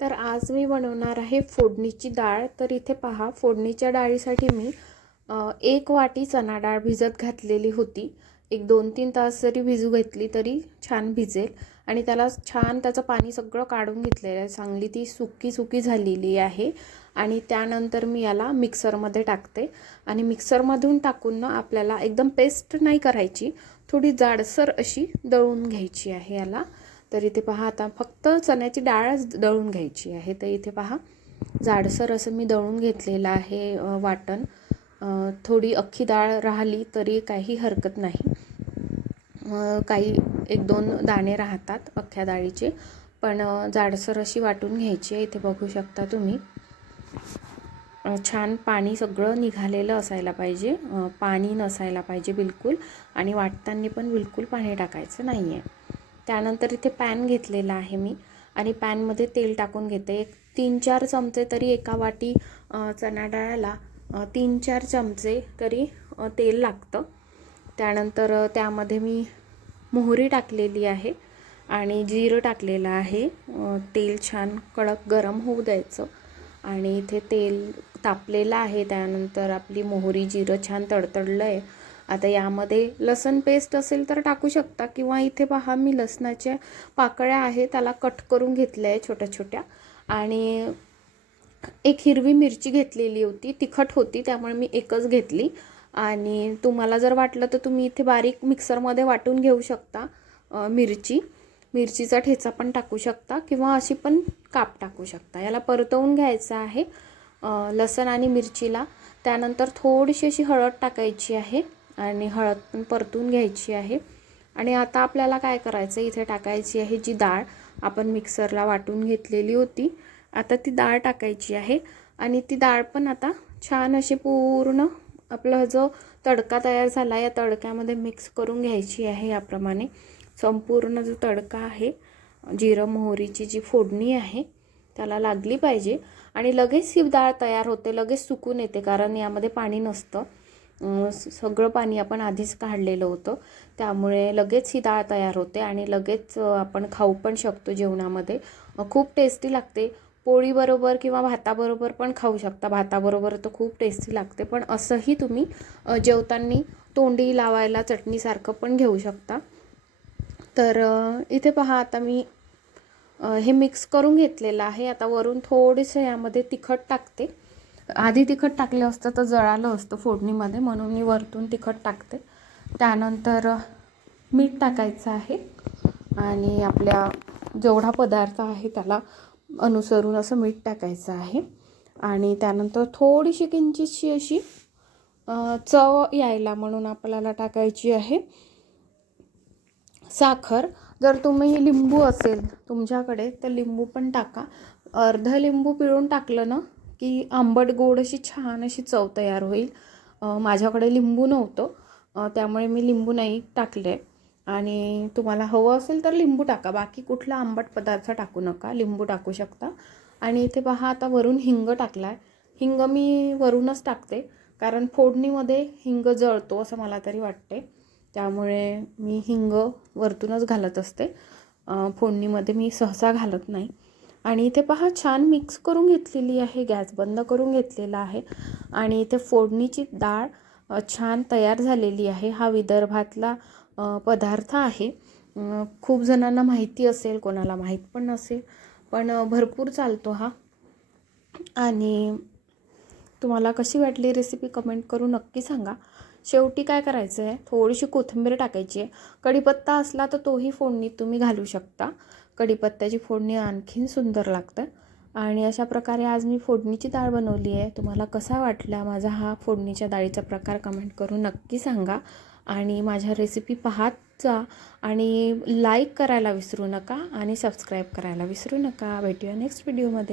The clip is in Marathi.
तर आज मी बनवणार आहे फोडणीची डाळ. तर इथे पहा फोडणीच्या डाळीसाठी मी एक वाटी चणा डाळ भिजत घातलेली होती. एक दोन तीन तास जरी भिजू घेतली तरी छान भिजेल. आणि त्याला छान त्याचं पाणी सगळं काढून घेतलेलं आहे. चांगली ती सुकी सुकी झालेली आहे. आणि त्यानंतर मी याला मिक्सरमध्ये टाकते. आणि मिक्सरमधून टाकून ना आपल्याला एकदम पेस्ट नाही करायची. थोडी जाडसर अशी दळून घ्यायची आहे याला. तर इथे पहा आता फक्त चण्याची डाळच दळून घ्यायची आहे. तर इथे पहा जाडसर असं मी दळून घेतलेलं आहे वाटण. थोडी अख्खी डाळ राहिली तरी काही हरकत नाही. काही एक दोन दाणे राहतात अख्ख्या डाळीचे पण जाडसर अशी वाटून घ्यायची आहे. इथे बघू शकता तुम्ही. छान पाणी सगळं निघालेलं असायला पाहिजे. पाणी नसायला पाहिजे बिलकुल. आणि वाटताना पण बिलकुल पाणी टाकायचं नाही आहे त्यानंतर इथे पॅन घेतलेला आहे मी. आणि पॅनमध्ये तेल टाकून घेते. एक तीन चार चमचे तरी एका वाटी चणा डाळाला तीन चार चमचे तरी तेल लागतं. त्यानंतर त्यामध्ये मी मोहरी टाकलेली आहे आणि जिरं टाकलेलं आहे. तेल छान कडक गरम होऊ द्यायचं. आणि इथे तेल तापलेलं आहे. त्यानंतर आपली मोहरी जिरं छान तडतडलं आहे आता यामध्ये लसण पेस्ट असेल तर टाकू शकता. किंवा इथे पहा मी लसणाच्या पाकळ्या आहे त्याला कट करून घेतल्या आहे छोट्या छोट्या. आणि एक हिरवी मिरची घेतलेली होती तिखट होती त्यामुळे मी एकच घेतली. आणि तुम्हाला जर वाटलं तर तुम्ही इथे बारीक मिक्सरमध्ये वाटून घेऊ शकता मिरची. मिरचीचा ठेचा पण टाकू शकता किंवा अशी पण काप टाकू शकता. याला परतवून घ्यायचं आहे लसण आणि मिरचीला. त्यानंतर थोडीशी अशी हळद टाकायची आहे. आणि हळद पण परतून घ्यायची आहे. आणि आता आपल्याला काय करायचं इथे टाकायची आहे जी डाळ. आपण मिक्सरला वाटून घेतलेली होती. आता ती डाळ टाकायची आहे. आणि ती डाळ पण आता छान अशी पूर्ण आपला जो तडका तयार झाला या तडक्यामध्ये मिक्स करून घ्यायची आहे याप्रमाणे. संपूर्ण जो तडका आहे जिरं मोहरीची जी फोडणी आहे त्याला लागली पाहिजे. आणि लगेच ही डाळ तयार होते लगेच सुकून येते कारण यामध्ये पाणी नसतं. सगळं पाणी आपण आधीच काढलेलं होतं. त्यामुळे लगेच ही डाळ तयार होते आणि लगेच आपण खाऊ पण शकतो जेवणामध्ये. खूप टेस्टी लागते. पोळीबरोबर किंवा भाताबरोबर पण खाऊ शकता. भाताबरोबर तर खूप टेस्टी लागते. पण असंही तुम्ही जेवताना तोंडी लावायला चटणीसारखं पण घेऊ शकता. तर इथे पहा आता मी हे मिक्स करून घेतलेलं आहे. आता वरून थोडेसे यामध्ये तिखट टाकते. आधी तिखट टाकलं असतं तर जळालं असतं फोडणीमध्ये म्हणून मी वरतून तिखट टाकते. त्यानंतर मीठ टाकायचं आहे आणि आपल्या जेवढा पदार्थ आहे त्याला अनुसरून असं मीठ टाकायचं आहे. आणि त्यानंतर थोडीशी किंचितशी अशी चव यायला म्हणून आपल्याला टाकायची आहे. साखर जर तुम्ही लिंबू असेल तुमच्याकडे तर लिंबू पण टाका. अर्ध लिंबू पिळून टाकलं ना की आंबट गोड अशी छान अशी चव तयार होईल. माझ्याकडे लिंबू नव्हतं. त्यामुळे मी लिंबू नाही टाकले. आणि तुम्हाला हवं असेल तर लिंबू टाका. बाकी कुठला आंबट पदार्थ टाकू नका. लिंबू टाकू शकता. आणि इथे पहा आता वरून हिंग टाकला आहे हिंग मी वरूनच टाकते. कारण फोडणीमध्ये हिंग जळतो असं मला तरी वाटते. त्यामुळे मी हिंग वरतूनच घालत असते. फोडणीमध्ये मी सहसा घालत नाही. आणि इथे पहा छान मिक्स करून घेतलेली आहे गॅस बंद करून घेतलेला आहे. आणि इथे फोडणीची डाळ छान तयार झालेली आहे. हा विदर्भातला पदार्थ आहे. खूप जणांना माहिती असेल कोणाला माहीत पण नसेल पण भरपूर चालतो हा. आणि तुम्हाला कशी वाटली रेसिपी कमेंट करून नक्की सांगा. शेवटी काय करायचं आहे थोडीशी कोथिंबीर टाकायची आहे. कढीपत्ता असला तर तोही फोडणीत तुम्ही घालू शकता. कढीपत्त्याची फोडणी आणखीन सुंदर लागतं. आणि अशा प्रकारे आज मी फोडणीची डाळ बनवली आहे. तुम्हाला कसा वाटला माझा हा फोडणीच्या डाळीचा प्रकार कमेंट करून नक्की सांगा. आणि माझ्या रेसिपी पाहत जा. आणि लाईक करायला विसरू नका आणि सबस्क्राईब करायला विसरू नका. भेटूया नेक्स्ट व्हिडिओमध्ये